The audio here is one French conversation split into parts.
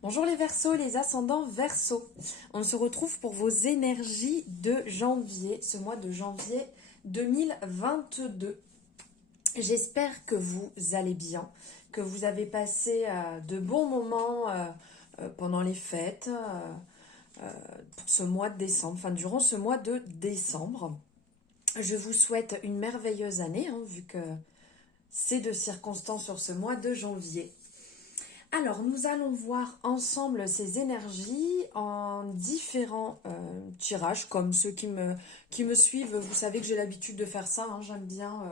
Bonjour les Verseaux, les ascendants Verseaux. On se retrouve pour vos énergies de janvier, ce mois de janvier 2022. J'espère que vous allez bien, que vous avez passé de bons moments pendant les fêtes pour ce mois de décembre, enfin durant ce mois de décembre. Je vous souhaite une merveilleuse année, vu que c'est de circonstances sur ce mois de janvier. Alors, nous allons voir ensemble ces énergies en différents tirages, comme ceux qui me suivent. Vous savez que j'ai l'habitude de faire ça, j'aime bien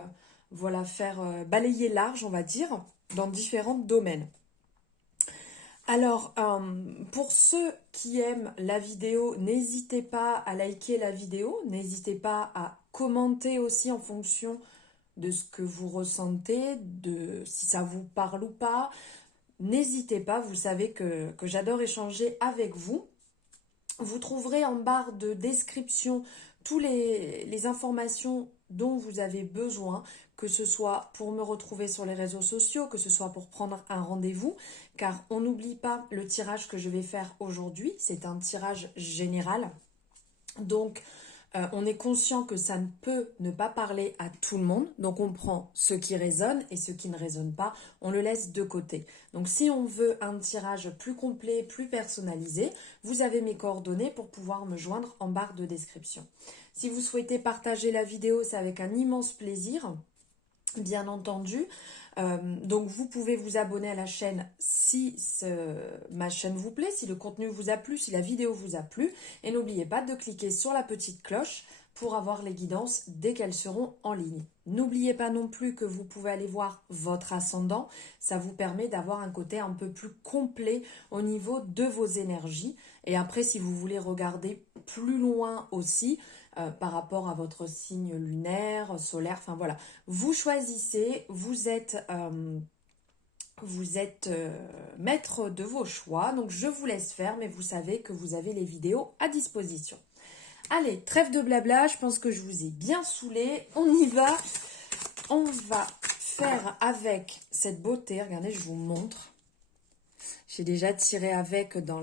voilà, faire balayer large, on va dire, dans différents domaines. Alors, pour ceux qui aiment la vidéo, n'hésitez pas à liker la vidéo, n'hésitez pas à commenter aussi en fonction de ce que vous ressentez, de si ça vous parle ou pas. N'hésitez pas, vous savez que j'adore échanger avec vous. Vous trouverez en barre de description toutes les informations dont vous avez besoin, que ce soit pour me retrouver sur les réseaux sociaux, que ce soit pour prendre un rendez-vous, car on n'oublie pas le tirage que je vais faire aujourd'hui, c'est un tirage général. Donc, on est conscient que ça ne peut ne pas parler à tout le monde, donc on prend ce qui résonne et ce qui ne résonne pas, on le laisse de côté. Donc si on veut un tirage plus complet, plus personnalisé, vous avez mes coordonnées pour pouvoir me joindre en barre de description. Si vous souhaitez partager la vidéo, c'est avec un immense plaisir. Bien entendu, donc vous pouvez vous abonner à la chaîne si ma chaîne vous plaît, si le contenu vous a plu, si la vidéo vous a plu. Et n'oubliez pas de cliquer sur la petite cloche pour avoir les guidances dès qu'elles seront en ligne. N'oubliez pas non plus que vous pouvez aller voir votre ascendant. Ça vous permet d'avoir un côté un peu plus complet au niveau de vos énergies. Et après, si vous voulez regarder plus loin aussi, par rapport à votre signe lunaire, solaire, enfin voilà. Vous choisissez, vous êtes maître de vos choix, donc je vous laisse faire, mais vous savez que vous avez les vidéos à disposition. Allez, trêve de blabla, je pense que je vous ai bien saoulé. On y va. On va faire avec cette beauté. Regardez, je vous montre. J'ai déjà tiré avec dans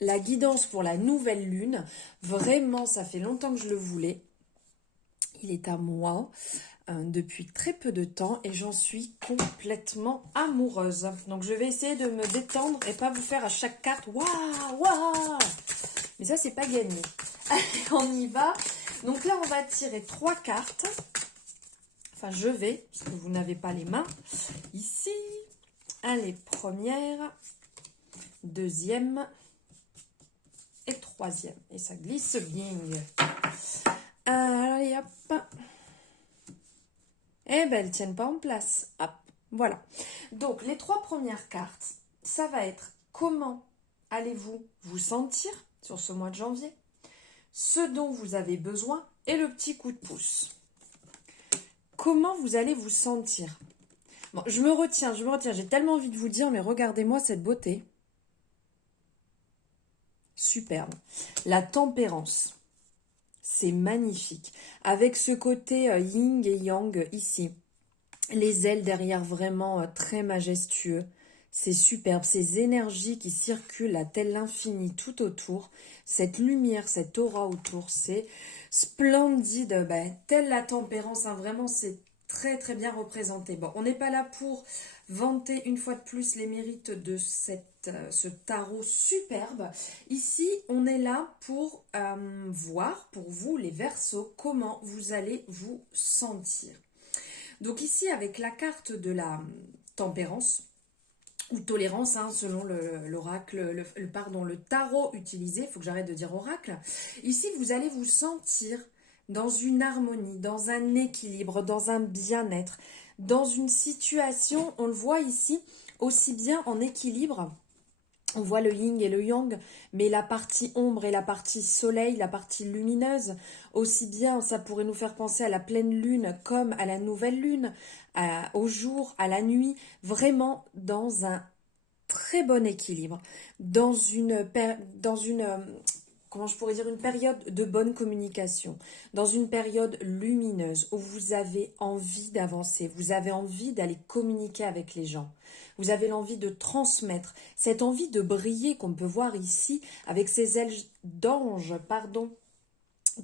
la guidance pour la nouvelle lune. Vraiment, ça fait longtemps que je le voulais. Il est à moi depuis très peu de temps et j'en suis complètement amoureuse. Donc, je vais essayer de me détendre et pas vous faire à chaque carte. Waouh, waouh! Mais ça, c'est pas gagné. Allez, on y va. Donc là, on va tirer 3 cartes. Enfin, je vais, parce que vous n'avez pas les mains. Ici. Allez, première, deuxième et troisième. Et ça glisse bien. Allez, hop. Eh ben, elles ne tiennent pas en place. Hop, voilà. Donc, les 3 premières cartes, ça va être comment allez-vous vous sentir sur ce mois de janvier, ce dont vous avez besoin et le petit coup de pouce. Comment vous allez vous sentir? Bon, je me retiens, j'ai tellement envie de vous dire, mais regardez-moi cette beauté. Superbe. La tempérance. C'est magnifique. Avec ce côté yin et yang ici. Les ailes derrière vraiment très majestueux. C'est superbe. Ces énergies qui circulent à tel l'infini tout autour. Cette lumière, cette aura autour, c'est splendide. Telle la tempérance, vraiment c'est très très bien représenté. Bon, on n'est pas là pour vanter une fois de plus les mérites de ce tarot superbe. Ici, on est là pour voir, pour vous les Verseaux, comment vous allez vous sentir. Donc ici, avec la carte de la tempérance, ou tolérance, selon l'oracle, le tarot utilisé, il faut que j'arrête de dire oracle. Ici, vous allez vous sentir dans une harmonie, dans un équilibre, dans un bien-être, dans une situation, on le voit ici, aussi bien en équilibre. On voit le yin et le yang, mais la partie ombre et la partie soleil, la partie lumineuse, aussi bien ça pourrait nous faire penser à la pleine lune comme à la nouvelle lune, au jour, à la nuit, vraiment dans un très bon équilibre, dans une comment je pourrais dire, une période de bonne communication, dans une période lumineuse où vous avez envie d'avancer, vous avez envie d'aller communiquer avec les gens, vous avez l'envie de transmettre, cette envie de briller qu'on peut voir ici avec ces ailes d'ange, pardon,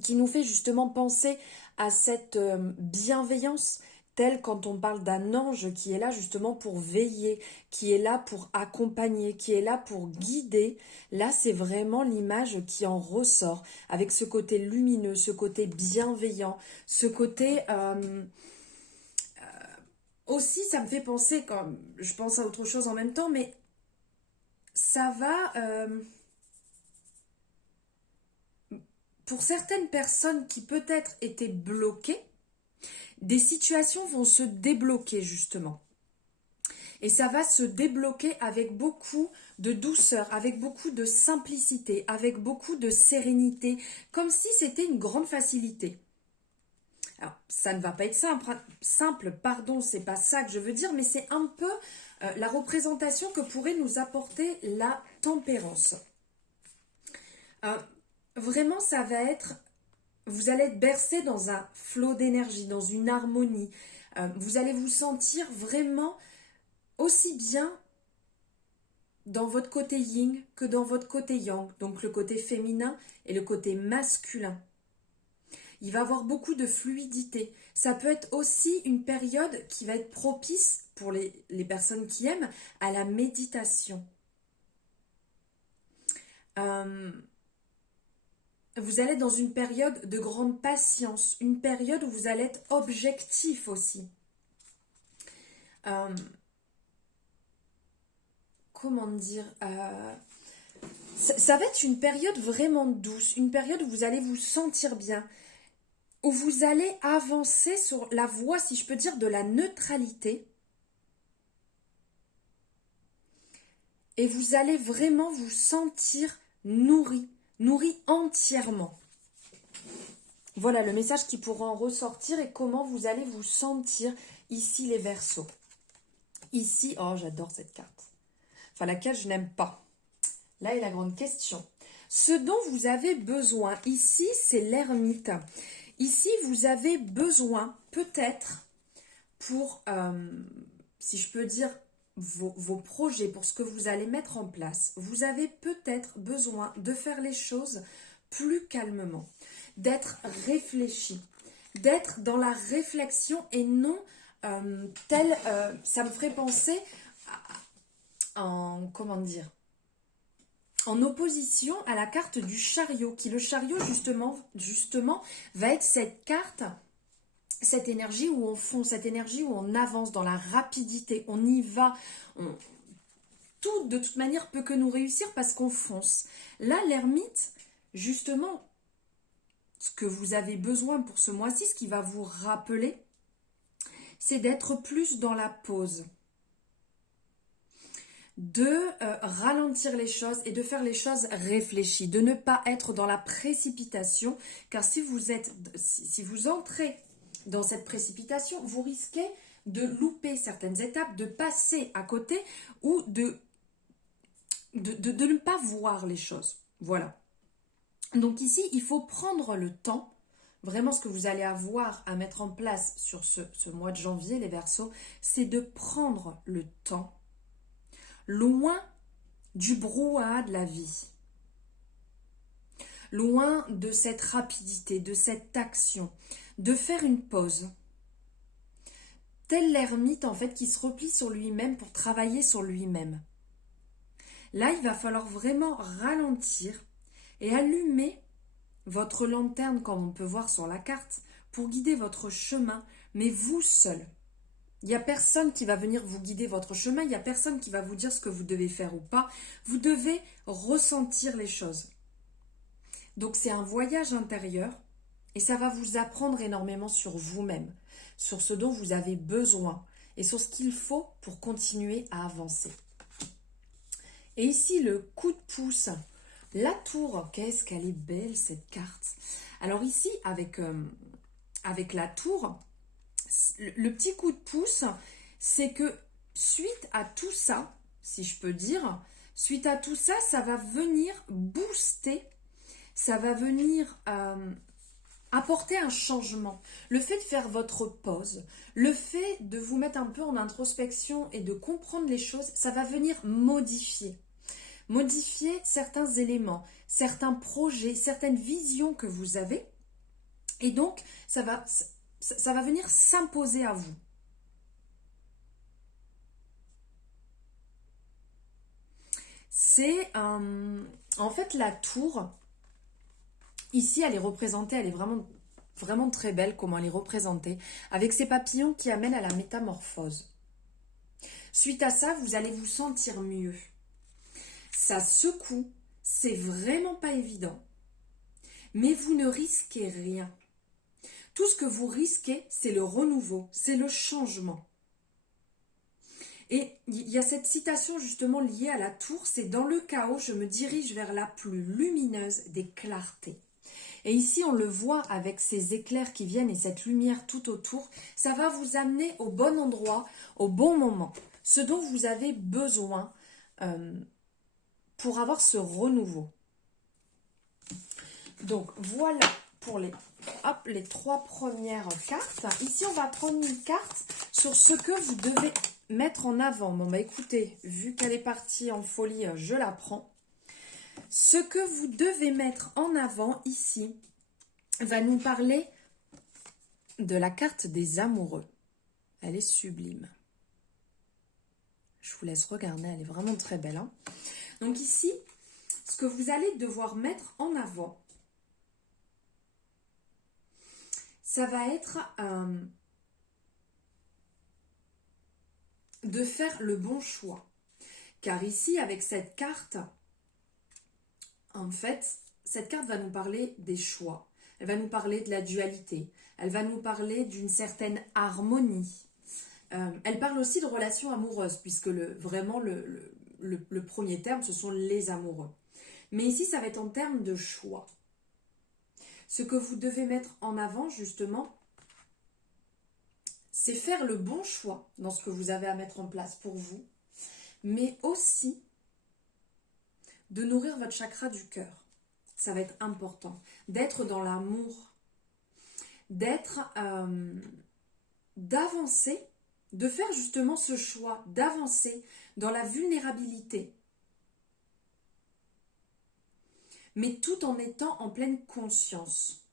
qui nous fait justement penser à cette bienveillance, telle quand on parle d'un ange qui est là justement pour veiller, qui est là pour accompagner, qui est là pour guider. Là, c'est vraiment l'image qui en ressort, avec ce côté lumineux, ce côté bienveillant, ce côté... aussi, ça me fait penser, quand je pense à autre chose en même temps, mais ça va... pour certaines personnes qui peut-être étaient bloquées, des situations vont se débloquer justement. Et ça va se débloquer avec beaucoup de douceur, avec beaucoup de simplicité, avec beaucoup de sérénité, comme si c'était une grande facilité. Alors, ça ne va pas être simple, pardon, c'est pas ça que je veux dire, mais c'est un peu la représentation que pourrait nous apporter la tempérance. Vraiment, ça va être... Vous allez être bercé dans un flot d'énergie, dans une harmonie. Vous allez vous sentir vraiment aussi bien dans votre côté yin que dans votre côté yang, donc le côté féminin et le côté masculin. Il va y avoir beaucoup de fluidité. Ça peut être aussi une période qui va être propice pour les personnes qui aiment à la méditation. Vous allez être dans une période de grande patience, une période où vous allez être objectif aussi. Comment dire, ça va être une période vraiment douce, une période où vous allez vous sentir bien, où vous allez avancer sur la voie, si je peux dire, de la neutralité. Et vous allez vraiment vous sentir nourri entièrement. Voilà le message qui pourra en ressortir et comment vous allez vous sentir ici les Verseaux. Ici, oh j'adore cette carte. Enfin laquelle je n'aime pas. Là est la grande question. Ce dont vous avez besoin ici, c'est l'ermite. Ici, vous avez besoin peut-être pour, si je peux dire, vos projets, pour ce que vous allez mettre en place, vous avez peut-être besoin de faire les choses plus calmement, d'être réfléchi, d'être dans la réflexion et non ça me ferait penser en opposition à la carte du chariot, qui le chariot justement va être cette carte, cette énergie où on fonce, cette énergie où on avance dans la rapidité, on y va, tout de toute manière peut que nous réussir parce qu'on fonce. Là, l'ermite, justement, ce que vous avez besoin pour ce mois-ci, ce qui va vous rappeler, c'est d'être plus dans la pause, de ralentir les choses et de faire les choses réfléchies, de ne pas être dans la précipitation, car si vous entrez dans cette précipitation, vous risquez de louper certaines étapes, de passer à côté ou de ne pas voir les choses. Voilà. Donc ici, il faut prendre le temps. Vraiment, ce que vous allez avoir à mettre en place sur ce mois de janvier, les Verseaux, c'est de prendre le temps, loin du brouhaha de la vie, loin de cette rapidité, de cette action, de faire une pause. Tel l'ermite, en fait, qui se replie sur lui-même pour travailler sur lui-même. Là, il va falloir vraiment ralentir et allumer votre lanterne, comme on peut voir sur la carte, pour guider votre chemin, mais vous seul. Il n'y a personne qui va venir vous guider votre chemin, il n'y a personne qui va vous dire ce que vous devez faire ou pas. Vous devez ressentir les choses. Donc c'est un voyage intérieur et ça va vous apprendre énormément sur vous-même, sur ce dont vous avez besoin et sur ce qu'il faut pour continuer à avancer. Et ici, le coup de pouce, la tour, qu'est-ce qu'elle est belle cette carte. Alors ici, avec la tour, le petit coup de pouce, c'est que suite à tout ça, si je peux dire, suite à tout ça, ça va venir booster ça va venir apporter un changement. Le fait de faire votre pause, le fait de vous mettre un peu en introspection et de comprendre les choses, ça va venir modifier. Modifier certains éléments, certains projets, certaines visions que vous avez. Et donc, ça va venir s'imposer à vous. C'est en fait la tour. Ici, elle est représentée, elle est vraiment très belle comment elle est représentée, avec ces papillons qui amènent à la métamorphose. Suite à ça, vous allez vous sentir mieux. Ça secoue, c'est vraiment pas évident, mais vous ne risquez rien. Tout ce que vous risquez, c'est le renouveau, c'est le changement. Et il y a cette citation justement liée à la tour, c'est dans le chaos, je me dirige vers la plus lumineuse des clartés. Et ici, on le voit avec ces éclairs qui viennent et cette lumière tout autour, ça va vous amener au bon endroit, au bon moment. Ce dont vous avez besoin pour avoir ce renouveau. Donc, voilà pour les 3 premières cartes. Ici, on va prendre une carte sur ce que vous devez mettre en avant. Bon, bah écoutez, vu qu'elle est partie en folie, je la prends. Ce que vous devez mettre en avant ici va nous parler de la carte des amoureux. Elle est sublime. Je vous laisse regarder, elle est vraiment très belle. Hein. Donc ici, ce que vous allez devoir mettre en avant, ça va être de faire le bon choix. Car ici, avec cette carte, en fait, cette carte va nous parler des choix. Elle va nous parler de la dualité. Elle va nous parler d'une certaine harmonie. Elle parle aussi de relations amoureuses, puisque vraiment le premier terme, ce sont les amoureux. Mais ici, ça va être en termes de choix. Ce que vous devez mettre en avant, justement, c'est faire le bon choix dans ce que vous avez à mettre en place pour vous, mais aussi de nourrir votre chakra du cœur. Ça va être important. D'être dans l'amour, d'avancer, de faire justement ce choix, d'avancer dans la vulnérabilité, mais tout en étant en pleine conscience.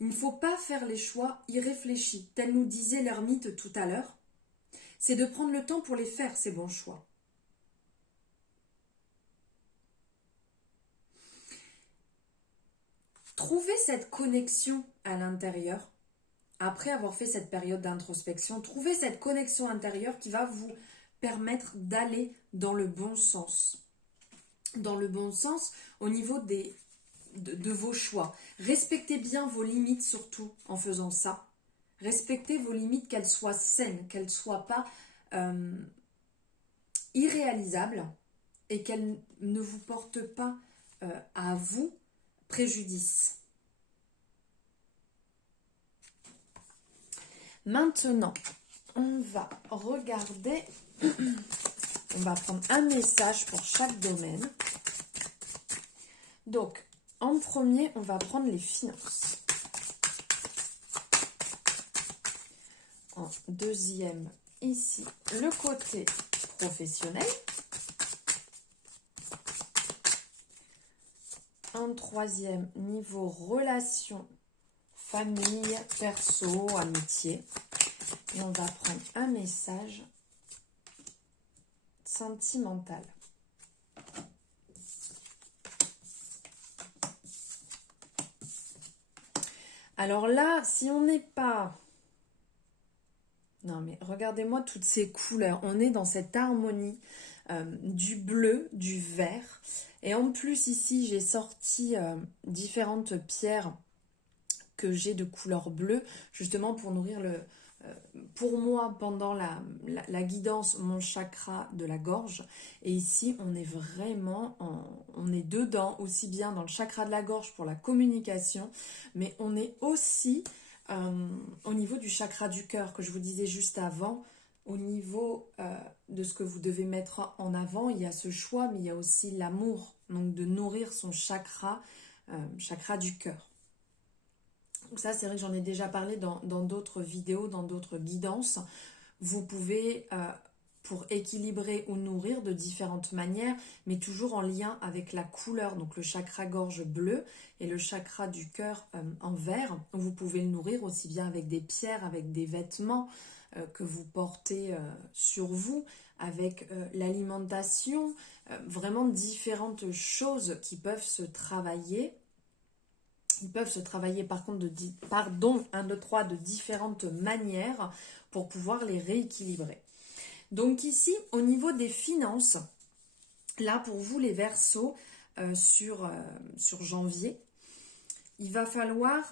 Il ne faut pas faire les choix irréfléchis, tel nous disait l'ermite tout à l'heure. C'est de prendre le temps pour les faire, ces bons choix. Trouvez cette connexion à l'intérieur, après avoir fait cette période d'introspection, trouvez cette connexion intérieure qui va vous permettre d'aller dans le bon sens. Dans le bon sens au niveau de vos choix. Respectez bien vos limites surtout en faisant ça. Respectez vos limites, qu'elles soient saines, qu'elles ne soient pas irréalisables et qu'elles ne vous portent pas à vous préjudice. Maintenant, on va regarder, on va prendre un message pour chaque domaine. Donc, en premier, on va prendre les finances. En deuxième, ici, le côté professionnel. En troisième, niveau relations, famille, perso, amitié. Et on va prendre un message sentimental. Alors là, si on n'est pas... Non mais regardez-moi toutes ces couleurs. On est dans cette harmonie du bleu, du vert. Et en plus ici, j'ai sorti différentes pierres que j'ai de couleur bleue, justement pour nourrir pour moi, pendant la guidance, mon chakra de la gorge. Et ici, on est vraiment, on est dedans, aussi bien dans le chakra de la gorge pour la communication, mais on est aussi au niveau du chakra du cœur, que je vous disais juste avant, Au niveau de ce que vous devez mettre en avant, il y a ce choix, mais il y a aussi l'amour, donc de nourrir son chakra, chakra du cœur. Donc ça, c'est vrai que j'en ai déjà parlé dans d'autres vidéos, dans d'autres guidances. Vous pouvez, pour équilibrer ou nourrir de différentes manières, mais toujours en lien avec la couleur, donc le chakra gorge bleu et le chakra du cœur en vert. Vous pouvez le nourrir aussi bien avec des pierres, avec des vêtements que vous portez sur vous, avec l'alimentation, vraiment différentes choses qui peuvent se travailler. Ils peuvent se travailler par contre de différentes manières pour pouvoir les rééquilibrer. Donc ici, au niveau des finances, là pour vous les Verseaux, sur janvier, il va falloir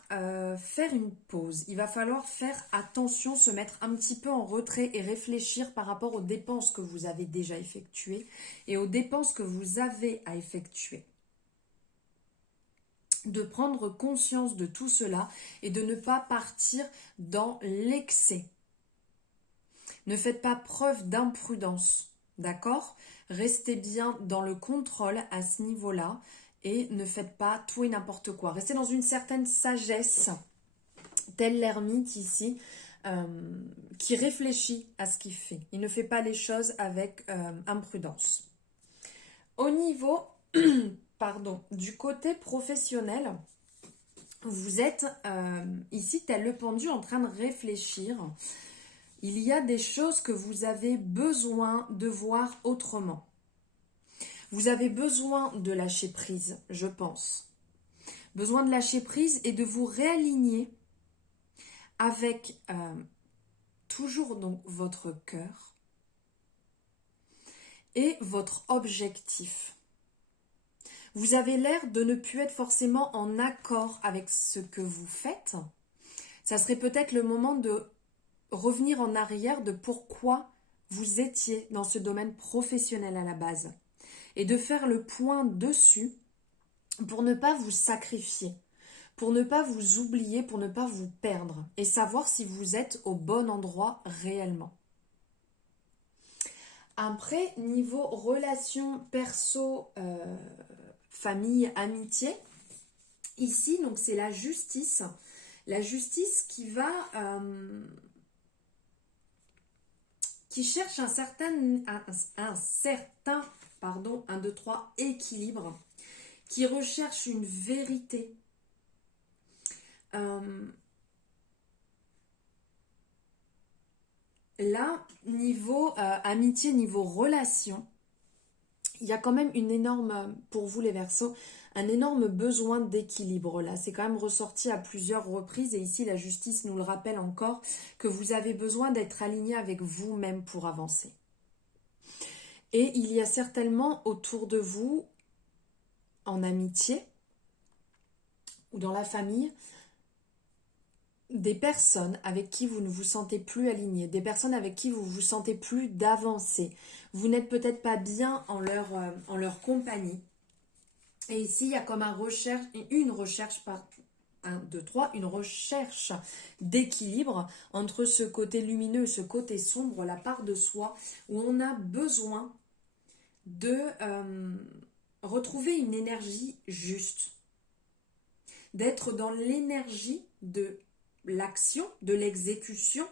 faire une pause. Il va falloir faire attention, se mettre un petit peu en retrait et réfléchir par rapport aux dépenses que vous avez déjà effectuées et aux dépenses que vous avez à effectuer. De prendre conscience de tout cela et de ne pas partir dans l'excès. Ne faites pas preuve d'imprudence, d'accord? Restez bien dans le contrôle à ce niveau-là et ne faites pas tout et n'importe quoi. Restez dans une certaine sagesse, tel l'ermite ici, qui réfléchit à ce qu'il fait. Il ne fait pas les choses avec imprudence. Au niveau du côté professionnel, vous êtes ici tel le pendu en train de réfléchir. Il y a des choses que vous avez besoin de voir autrement. Vous avez besoin de lâcher prise, je pense. Besoin de lâcher prise et de vous réaligner avec toujours donc votre cœur et votre objectif. Vous avez l'air de ne plus être forcément en accord avec ce que vous faites. Ça serait peut-être le moment de revenir en arrière de pourquoi vous étiez dans ce domaine professionnel à la base et de faire le point dessus pour ne pas vous sacrifier, pour ne pas vous oublier, pour ne pas vous perdre et savoir si vous êtes au bon endroit réellement. Après, niveau relations perso, famille, amitié, ici donc c'est la justice qui va qui cherche un certain équilibre, qui recherche une vérité. Là, niveau amitié, niveau relation, il y a quand même une énorme, pour vous les Verseaux, un énorme besoin d'équilibre là. C'est quand même ressorti à plusieurs reprises et ici la justice nous le rappelle encore que vous avez besoin d'être aligné avec vous-même pour avancer. Et il y a certainement autour de vous, en amitié ou dans la famille, des personnes avec qui vous ne vous sentez plus aligné, des personnes avec qui vous vous sentez plus d'avancer. Vous n'êtes peut-être pas bien en leur compagnie. Et ici, il y a comme une recherche d'équilibre entre ce côté lumineux et ce côté sombre, la part de soi, où on a besoin de retrouver une énergie juste, d'être dans l'énergie de l'action, de l'exécution,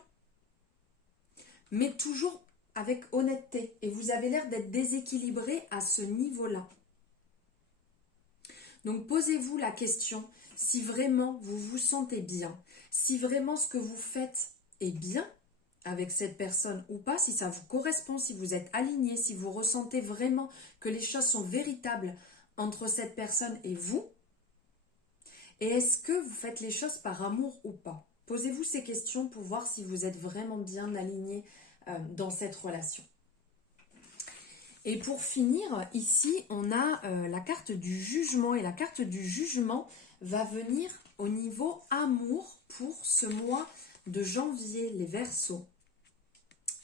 mais toujours avec honnêteté. Et vous avez l'air d'être déséquilibré à ce niveau-là. Donc posez-vous la question si vraiment vous vous sentez bien, si vraiment ce que vous faites est bien avec cette personne ou pas, si ça vous correspond, si vous êtes aligné, si vous ressentez vraiment que les choses sont véritables entre cette personne et vous. Et est-ce que vous faites les choses par amour ou pas? Posez-vous ces questions pour voir si vous êtes vraiment bien aligné dans cette relation. Et pour finir, ici, on a la carte du jugement. Et la carte du jugement va venir au niveau amour pour ce mois de janvier, les Verseaux.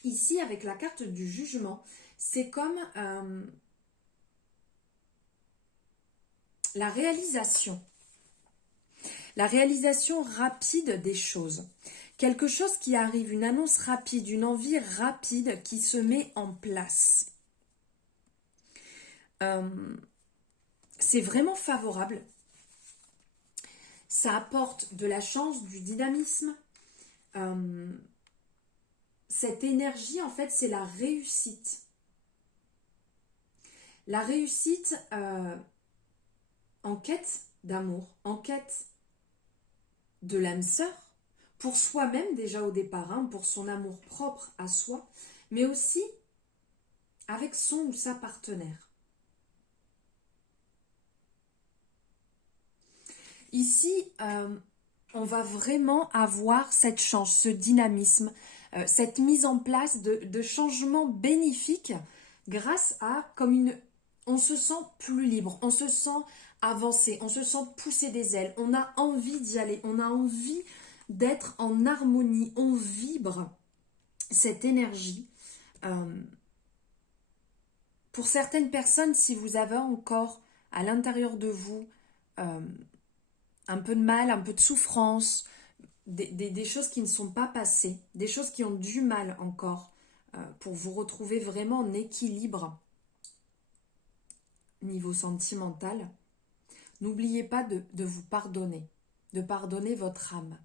Ici, avec la carte du jugement, c'est comme la réalisation rapide des choses. Quelque chose qui arrive, une annonce rapide, une envie rapide qui se met en place. C'est vraiment favorable. Ça apporte de la chance, du dynamisme. Cette énergie, en fait, c'est la réussite. La réussite en quête d'amour, en quête de l'âme sœur, pour soi-même déjà au départ, hein, pour son amour propre à soi, mais aussi avec son ou sa partenaire. Ici, on va vraiment avoir cette chance, ce dynamisme, cette mise en place de changements bénéfiques grâce à on se sent plus libre, on se sent avancer, on se sent pousser des ailes, on a envie d'y aller, on a envie d'être en harmonie, on vibre cette énergie. Pour certaines personnes, si vous avez encore à l'intérieur de vous un peu de mal, un peu de souffrance, des choses qui ne sont pas passées, des choses qui ont du mal encore pour vous retrouver vraiment en équilibre niveau sentimental, n'oubliez pas de vous pardonner, de pardonner votre âme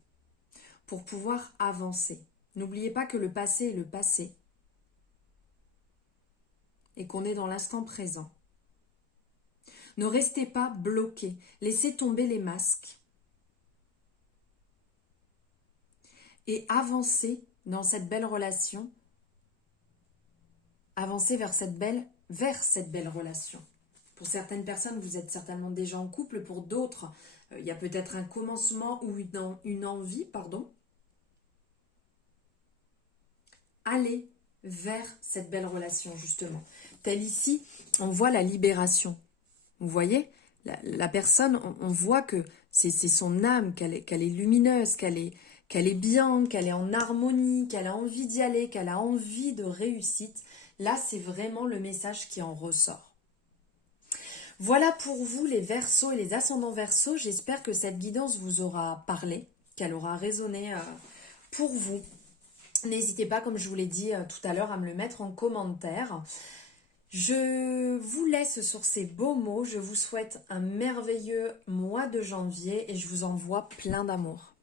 pour pouvoir avancer. N'oubliez pas que le passé est le passé et qu'on est dans l'instant présent. Ne restez pas bloqués, laissez tomber les masques et avancez dans cette belle relation, avancez vers cette belle relation. Pour certaines personnes, vous êtes certainement déjà en couple, pour d'autres, il y a peut-être un commencement ou une envie, Allez vers cette belle relation, justement. Telle ici, on voit la libération. Vous voyez, la personne, on voit que c'est son âme, qu'elle est lumineuse, qu'elle est bien, qu'elle est en harmonie, qu'elle a envie d'y aller, qu'elle a envie de réussite. Là, c'est vraiment le message qui en ressort. Voilà pour vous les Verseaux et les ascendants Verseaux. J'espère que cette guidance vous aura parlé, qu'elle aura résonné pour vous. N'hésitez pas, comme je vous l'ai dit tout à l'heure, à me le mettre en commentaire. Je vous laisse sur ces beaux mots. Je vous souhaite un merveilleux mois de janvier et je vous envoie plein d'amour.